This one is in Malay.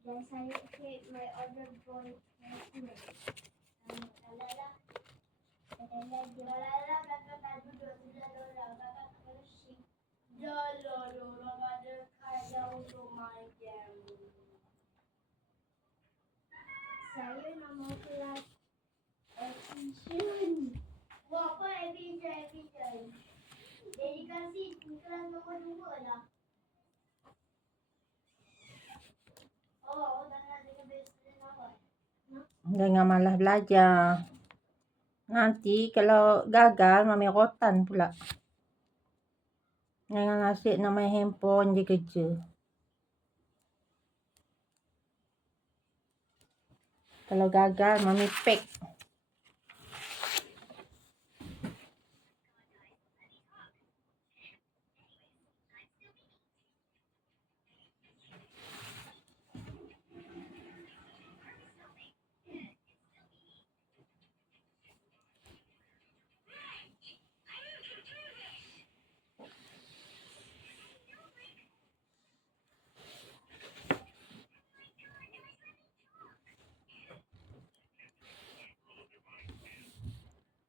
Dan saya my order for saya nama kelas Vision. Wah, apa Vision? Dedikasi kelas nombor 2 lah. Oh, jangan dengan best friend awak. Jangan malas belajar. Nanti kalau gagal mami rotan pula. Jangan asyik nak main handphone je kerja. Kalau gagal mami pack.